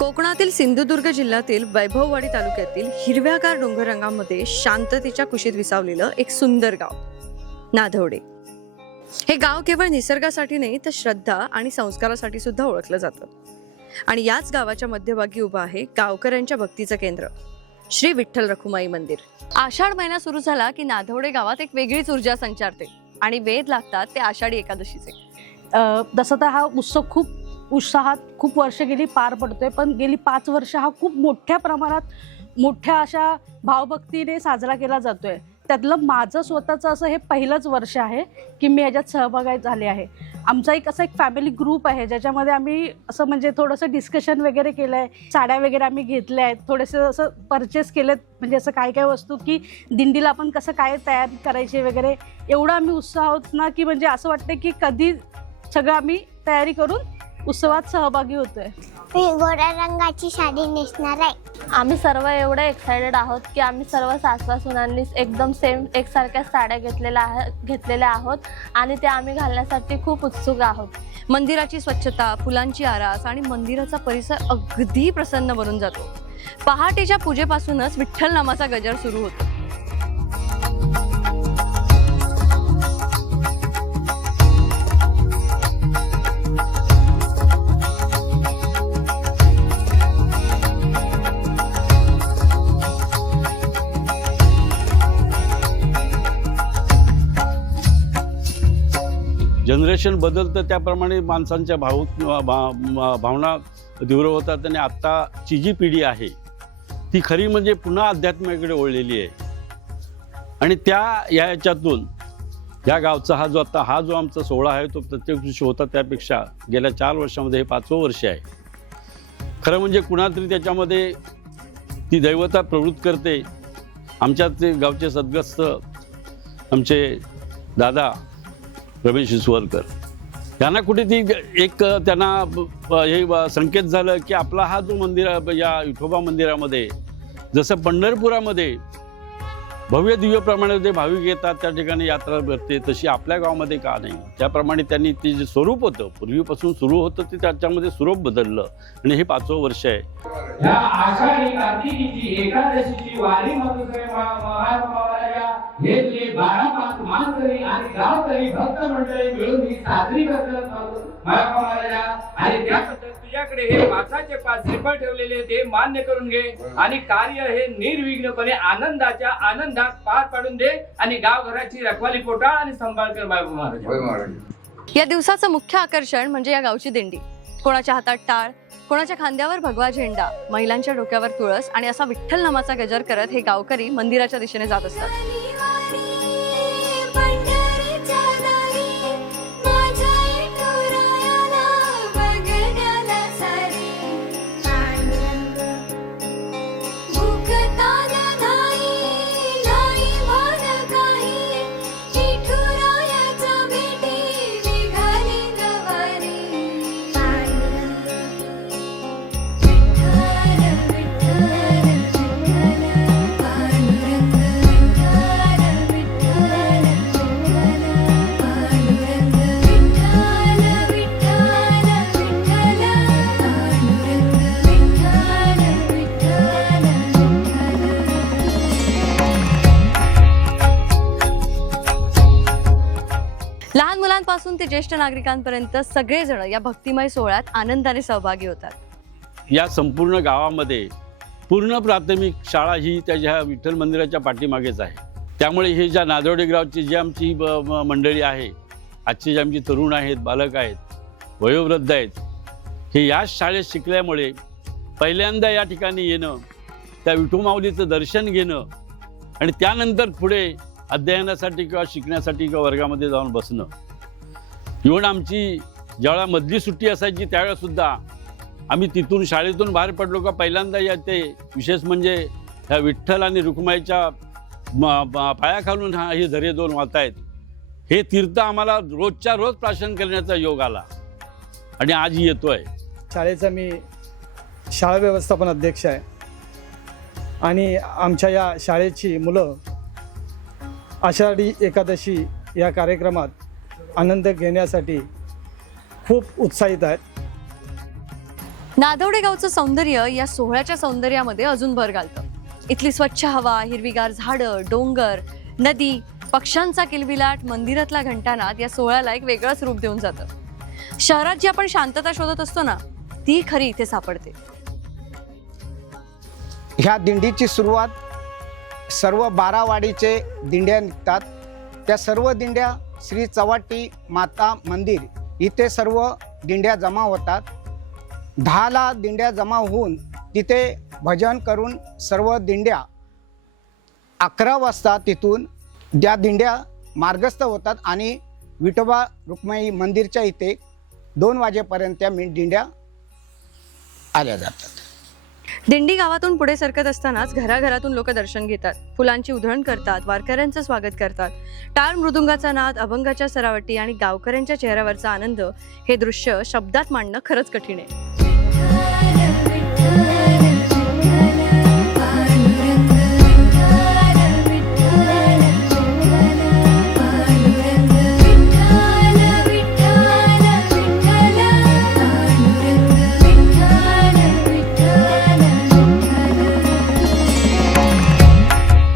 कोकणातील सिंधुदुर्ग जिल्ह्यातील वैभववाडी तालुक्यातील हिरव्यागार डोंगररांगामध्ये शांततेच्या कुशीत विसावलेलं एक सुंदर गाव नाधवडे. हे गाव केवळ निसर्गासाठी नाही तर श्रद्धा आणि संस्कारासाठी सुद्धा ओळखलं जातं. आणि याच गावाच्या मध्यभागी उभं आहे गावकऱ्यांच्या भक्तीचं केंद्र श्री विठ्ठल रखुमाई मंदिर. आषाढ महिना सुरू झाला की नाधवडे गावात एक वेगळीच ऊर्जा संचारते आणि वेध लागतात ते आषाढी एकादशीचे. तसं तर हा उत्सव खूप उत्साहात खूप वर्ष गेली पार पडतोय, पण गेली 5 वर्ष हा खूप मोठ्या प्रमाणात मोठ्या अशा भावभक्तीने साजरा केला जातोय. त्यातलं माझं स्वतःचं असं हे पहिलंच वर्ष आहे की मी ह्याच्यात सहभागी झाले आहे. आमचा एक फॅमिली ग्रुप आहे ज्याच्यामध्ये आम्ही असं म्हणजे थोडंसं डिस्कशन वगैरे केलं आहे. साड्या वगैरे आम्ही घेतल्या आहेत, थोडेसे असं परचेस केलेत, म्हणजे असं काय काय वस्तू की दिंडीला आपण कसं काय तयारी करायची वगैरे एवढं आम्ही उत्साह आहोत ना की म्हणजे असं वाटतं की कधी सगळं आम्ही तयारी करून उत्सवात सहभागी होतोय. मी गोऱ्या रंगाची साडी नेसणार आहे. आम्ही सर्व एवढे एक्सायटेड आहोत की आम्ही सर्व सासवा-सुनांनी एकदम सेम एकसारख्या साड्या घेतलेल्या आहोत आणि त्या आम्ही घालण्यासाठी खूप उत्सुक आहोत. मंदिराची स्वच्छता, फुलांची आरास आणि मंदिराचा परिसर अगदी प्रसन्न बनून जातो. पहाटेच्या पूजेपासूनच विठ्ठल नामाचा गजर सुरू होतो. जनरेशन बदलतं त्याप्रमाणे माणसांच्या भावना तीव्र होतात. आणि आत्ताची जी पिढी आहे ती खरी म्हणजे पुन्हा अध्यात्माकडे वळलेली आहे. आणि याच्यातून या गावचा हा जो आमचा सोहळा आहे तो प्रत्येक वर्षी होता त्यापेक्षा गेल्या 4 वर्षामध्ये हे 5वं वर्ष आहे. खरं म्हणजे कुणातरी त्याच्यामध्ये ती दैवता प्रवृत्त करते. आमच्यात ते गावचे सद्गस्त आमचे दादा रमेश इसवरकर यांना कुठे ती एक त्यांना हे संकेत झालं की आपला हा जो मंदिर या विठोबा मंदिरामध्ये जसं पंढरपुरामध्ये भव्य दिव्यप्रमाणे जे भाविक येतात त्या ठिकाणी यात्रा भरते तशी आपल्या गावामध्ये का नाही. त्याप्रमाणे त्यांनी ते जे स्वरूप होतं पूर्वीपासून सुरू होतं ते त्याच्यामध्ये स्वरूप बदललं आणि हे 5वं वर्ष आहे. या आषाढी कार्तिकीची एकादशीची वारी मध्ये हे 12 मानकरी आणि गावकरी भक्त मंडळी मिळून ही साजरी करतात आणि त्याबद्दल तुझ्याकडे हे मासाचे 5 श्रीफळ ठेवलेले ते मान्य करून घे आणि कार्य हे निर्विघ्नपणे आनंदाच्या आनंदात पार पाडून दे आणि गावघराची रखवाली पोटाळ आणि सांभाळ कर बाबू महाराज. या दिवसाचं मुख्य आकर्षण म्हणजे या गावची दिंडी. कोणाच्या हातात टाळ, कोणाच्या खांद्यावर भगवा झेंडा, महिलांच्या डोक्यावर तुळस आणि असा विठ्ठल नामाचा गजर करत हे गावकरी मंदिराच्या दिशेने जात असतात. लहान मुलांपासून ते ज्येष्ठ नागरिकांपर्यंत सगळेजण या भक्तिमय सोहळ्यात आनंदाने सहभागी होतात. या संपूर्ण गावामध्ये पूर्ण प्राथमिक शाळा ही त्याच्या विठ्ठल मंदिराच्या पाठीमागेच आहे. त्यामुळे हे ज्या नाधवडे गावची जी आमची मंडळी आहे, आजची जी आमची तरुण आहेत, बालक आहेत, वयोवृद्ध आहेत, हे याच शाळेत शिकल्यामुळे पहिल्यांदा या ठिकाणी येणं, त्या विठू माऊलीचं दर्शन घेणं आणि त्यानंतर पुढे अध्ययनासाठी किंवा शिकण्यासाठी किंवा वर्गामध्ये जाऊन बसणं. इव्हन आमची ज्यावेळा मधली सुट्टी असायची त्यावेळेसुद्धा आम्ही तिथून शाळेतून बाहेर पडलो का पहिल्यांदा येते. विशेष म्हणजे ह्या विठ्ठल आणि रुक्माईच्या पायाखालून हे धरे 2 वाहतायत. हे तीर्थ आम्हाला रोजच्या रोज प्राशन करण्याचा योग आला आणि आज येतोय. शाळेचा मी शाळा व्यवस्थापन अध्यक्ष आहे आणि आमच्या या शाळेची मुलं आषाढी एकादशी या कार्यक्रमात आनंद घेण्यासाठी खूप उत्साहित आहेत. नाधवडे गावचं सौंदर्य या सोहळ्याच्या सौंदर्यामध्ये अजून भर घालतं. इथली स्वच्छ हवा, हिरवीगार झाडं, डोंगर, नदी, पक्ष्यांचा किलबिलाट, मंदिरातला घंटानाद या सोहळ्याला एक वेगळंच रूप देऊन जातं. शहरात जी आपण शांतता शोधत असतो ना, ती खरी इथे सापडते. ह्या दिंडीची सुरुवात सर्व 12 वाडीचे दिंड्या निघतात. त्या सर्व दिंड्या श्री चव्हाटी माता मंदिर इथे सर्व दिंड्या जमा होतात. 10ला दिंड्या जमा होऊन तिथे भजन करून सर्व दिंड्या 11 वाजता तिथून त्या दिंड्या मार्गस्थ होतात आणि विठोबा रुक्माई मंदिरच्या इथे 2 वाजेपर्यंत त्या दिंड्या आल्या जातात. दिंडी गावातून पुढे सरकत असतानाच घराघरातून लोक दर्शन घेतात, फुलांची उधळण करतात, वारकऱ्यांचं स्वागत करतात. टाळ मृदुंगाचा नाद, अभंगाच्या सरावटी आणि गावकऱ्यांच्या चेहऱ्यावरचा आनंद हे दृश्य शब्दात मांडणं खरंच कठीण आहे.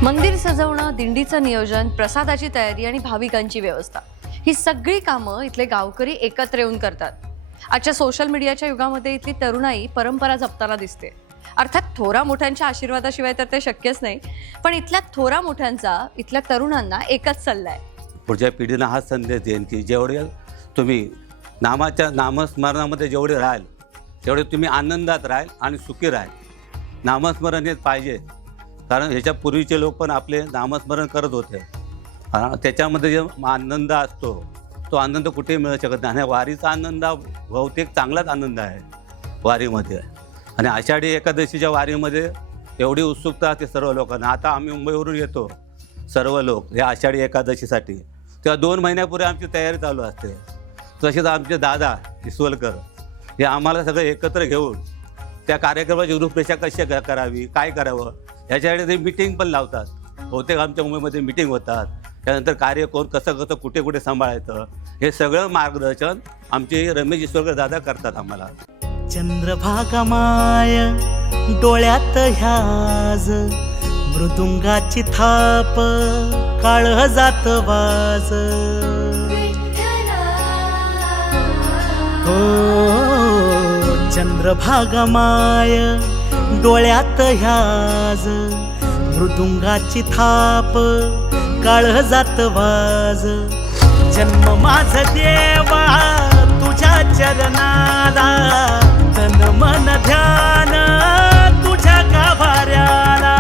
मंदिर सजवणं, दिंडीचं नियोजन, प्रसादाची तयारी आणि भाविकांची व्यवस्था ही सगळी कामं इथले गावकरी एकत्र येऊन करतात. आजच्या सोशल मीडियाच्या युगामध्ये इथली तरुणाई परंपरा जपताना दिसते. अर्थात थोरा मोठ्यांच्या आशीर्वादाशिवाय तर ते शक्यच नाही, पण इथल्या थोरा मोठ्यांचा इथल्या तरुणांना एकच सल्ला आहे. पुढच्या पिढीला हा संदेश देईन की जेवढे तुम्ही नामस्मरणामध्ये जेवढे राहाल तेवढे तुम्ही आनंदात राहाल आणि सुखी राहाल. नामस्मरण हेच पाहिजे, कारण ह्याच्या पूर्वीचे लोक पण आपले नामस्मरण करत होते. त्याच्यामध्ये जे आनंद असतो तो आनंद कुठेही मिळू शकत नाही. आणि वारीचा आनंद बहुतेक चांगलाच आनंद आहे वारीमध्ये. आणि आषाढी एकादशीच्या वारीमध्ये एवढी उत्सुकता असते सर्व लोकांना. आता आम्ही मुंबईवरून येतो सर्व लोक या आषाढी एकादशीसाठी, तेव्हा 2 महिन्यापूर्वी आमची तयारी चालू असते. तसेच आमचे दादा इसवलकर हे आम्हाला सगळं एकत्र घेऊन त्या कार्यक्रमाची रूपरेषा कशी करावी, काय करावं ह्याच्याकडे ते मिटिंग पण लावतात. बहुतेक आमच्या मुंबईमध्ये मिटिंग होतात. त्यानंतर कार्य कोण कसं कुठे कुठे सांभाळायचं हे सगळं मार्गदर्शन आमचे रमेश इसवलकर दादा करतात आम्हाला. चंद्रभागमाय डोळ्यात ह्याज, मृदुंगाची थाप काळजात वाज. हो चंद्रभागमाय डोळ्यात ह्याज, मृदुंगाची थाप काळजात वाज. जन्म माझ देवा तुझ्या चरणाला, तन मन ध्यान तुझ्या गाभाऱ्याला.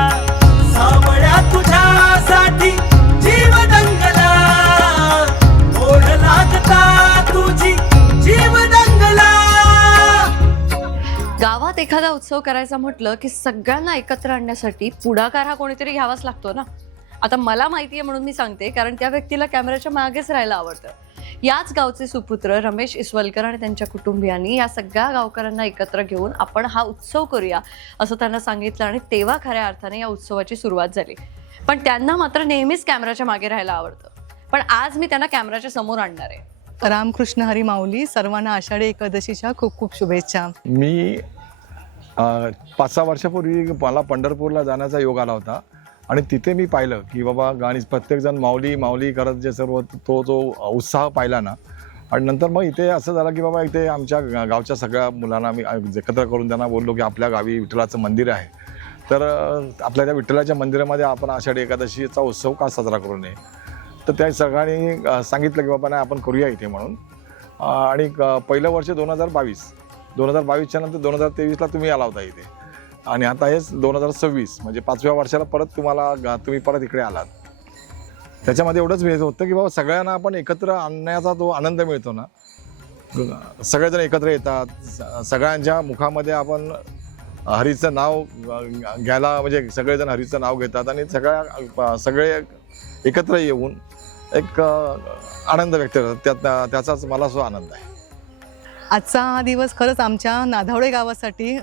सावळ्या तुझ्यासाठी जीव दंगला, ओढ लागता तुझी जीव दंगला. गावात एखादा उत्सव करायचा म्हटलं की सगळ्यांना एकत्र आणण्यासाठी पुढाकार हा कोणीतरी घ्यावाच लागतो ना. आता मला माहिती आहे म्हणून मी सांगते, कारण त्या व्यक्तीला कॅमेऱ्याच्या मागेच राहायला आवडतं. याच गावचे सुपुत्र रमेश इसवलकर आणि त्यांच्या कुटुंबियांनी या सगळ्या गावकऱ्यांना एकत्र घेऊन आपण हा उत्सव करूया असं त्यांना सांगितलं आणि तेव्हा खऱ्या अर्थाने या उत्सवाची सुरुवात झाली. पण त्यांना मात्र नेहमीच कॅमेऱ्याच्या मागे राहायला आवडतं. पण आज मी त्यांना कॅमेऱ्याच्या समोर आणणार आहे. रामकृष्ण हरी माऊली. सर्वांना आषाढी एकादशीच्या खूप खूप शुभेच्छा. मी 5-6 वर्षापूर्वी मला पंढरपूरला जाण्याचा योग आला होता आणि तिथे मी पाहिलं की बाबा प्रत्येकजण माऊली माऊली करत जे सर्व तो जो उत्साह पाहिला ना. आणि नंतर मग इथे असं झालं की बाबा इथे आमच्या गावच्या सगळ्या मुलांना मी एकत्र करून त्यांना बोललो की आपल्या गावी विठ्ठलाचं मंदिर आहे, तर आपल्या त्या विठ्ठलाच्या मंदिरामध्ये आपण आषाढी एकादशीचा उत्सव का साजरा करू नये. तर त्या सगळ्यांनी सांगितलं की बाबा नाही आपण करूया इथे म्हणून. आणि पहिलं वर्ष 2022च्या नंतर 2023ला तुम्ही आला होता इथे, आणि आता हेच 2026 म्हणजे 5व्या वर्षाला परत तुम्ही परत इकडे आलात. त्याच्यामध्ये एवढंच वेळ होतं की बाबा सगळ्यांना आपण एकत्र आणण्याचा तो आनंद मिळतो ना. सगळेजण एकत्र येतात, सगळ्यांच्या मुखामध्ये आपण हरीचं नाव घ्यायला म्हणजे सगळेजण हरीचं नाव घेतात आणि सगळे एकत्र येऊन एक आनंद व्यक्त करतात. त्याचाच मला जो आनंद आहे. आजचा हा दिवस खरंच आमच्या नाधवडे गावासाठी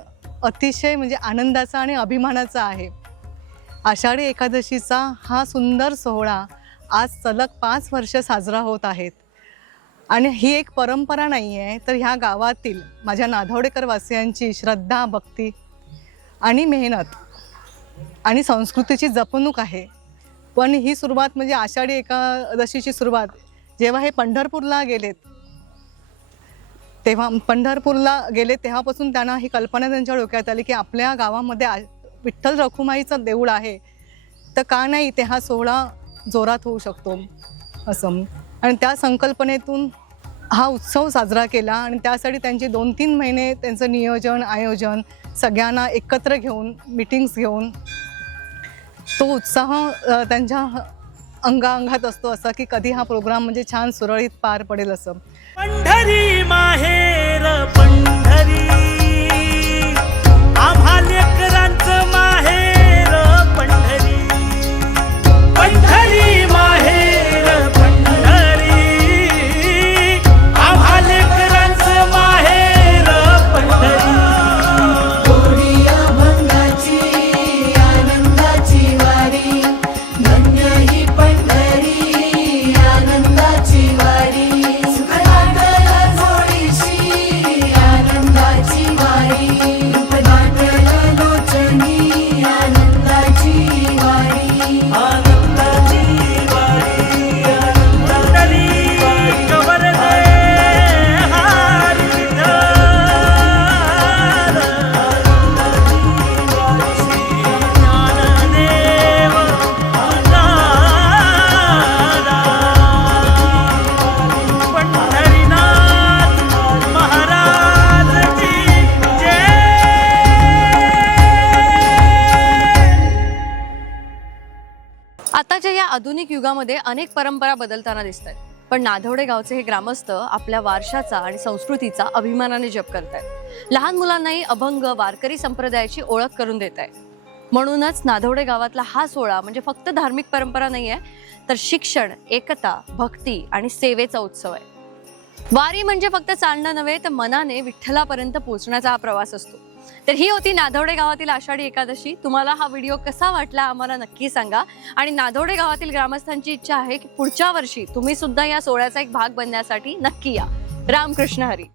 अतिशय म्हणजे आनंदाचा आणि अभिमानाचा आहे. आषाढी एकादशीचा हा सुंदर सोहळा आज सलग 5 वर्ष साजरा होत आहेत. आणि ही एक परंपरा नाही आहे, तर ह्या गावातील माझ्या नाधवडेकर वासियांची श्रद्धा, भक्ती आणि मेहनत आणि संस्कृतीची जपणूक आहे. पण ही सुरुवात म्हणजे आषाढी एकादशीची सुरुवात जेव्हा हे पंढरपूरला गेलेत तेव्हापासून त्यांना ही कल्पना त्यांच्या डोक्यात आली की आपल्या गावामध्ये विठ्ठल रखुमाईचं देऊळ आहे, तर का नाही इथे हा सोहळा जोरात होऊ शकतो असं. आणि त्या संकल्पनेतून हा उत्सव साजरा केला आणि त्यासाठी त्यांचे 2-3 महिने त्यांचं नियोजन, आयोजन, सगळ्यांना एकत्र घेऊन, मीटिंग्स घेऊन तो उत्साह त्यांच्या अंगाअंगात असतो असा की कधी हा प्रोग्राम म्हणजे छान सुरळीत पार पडेल असं. पंढरी माहेर पंढरी, आम्हा लेकरांचं माहेर पंढरी. पंढरी माहेर पंढरी, आम्हा लेकरांचं माहेर पंढरी. गोडी अभंगाची आनंदाची वारी, धन्य ही पंढरी आनंदाची वारी. आताच्या या आधुनिक युगामध्ये अनेक परंपरा बदलताना दिसत आहेत, पण नाधवडे गावचे हे ग्रामस्थ आपल्या वारशाचा आणि संस्कृतीचा अभिमानाने जप करतायत. लहान मुलांनाही अभंग, वारकरी संप्रदायाची ओळख करून देत आहेत. म्हणूनच नाधवडे गावातला हा सोहळा म्हणजे फक्त धार्मिक परंपरा नाही आहे, तर शिक्षण, एकता, भक्ती आणि सेवेचा उत्सव आहे. वारी म्हणजे फक्त चालणं नव्हे, तर मनाने विठ्ठलापर्यंत पोहोचण्याचा हा प्रवास असतो. तर ही होती नाधवडे गावातील आषाढी एकादशी. तुम्हाला हा व्हिडिओ कसा वाटला आम्हाला नक्की सांगा. आणि नाधवडे गावातील ग्रामस्थांची इच्छा आहे की पुढच्या वर्षी तुम्ही सुद्धा या सोहळ्याचा एक भाग बनण्यासाठी नक्की या. रामकृष्ण हरी.